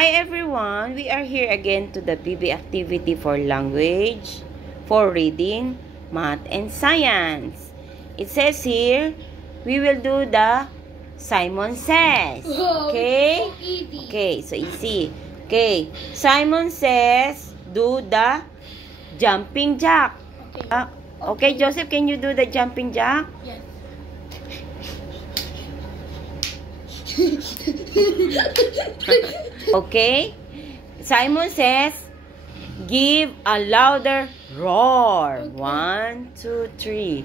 Hi everyone, we are here again to the PB activity for language, for reading, math, and science. It says here, we will do the Simon Says. Okay? Okay, so easy. Okay, Simon Says, do the jumping jack. Okay, Joseph, can you do the jumping jack? Yes. Okay, Simon Says, give a louder roar. Okay. 1, 2, 3.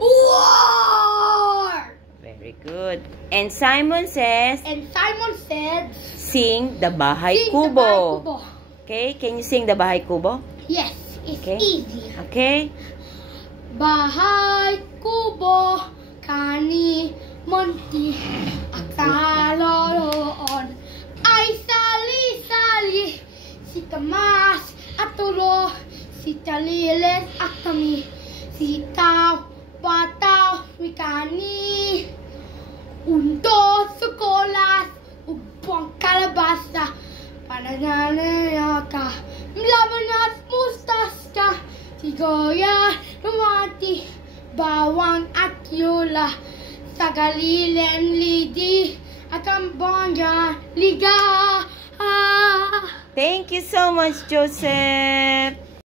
Roar! Very good. And Simon Says, sing the Bahay Kubo. Okay, can you sing the Bahay Kubo? Yes, it's okay. Easy. Okay. Bahay Kubo, Kani, Monty, Akaloroon, ay sali-sali, si Tamas at Tulo, si Taliles at kami, si Tao, Pataw, Mikani, Unto, Sukolas, Upang Kalabasa, Panananayaka, Mlabanas, Mustasca, si Goya, Lumati, Bawang at Yola, sa Galilen, Lidi, at Kambanga, Liga. Thank you so much, Joseph.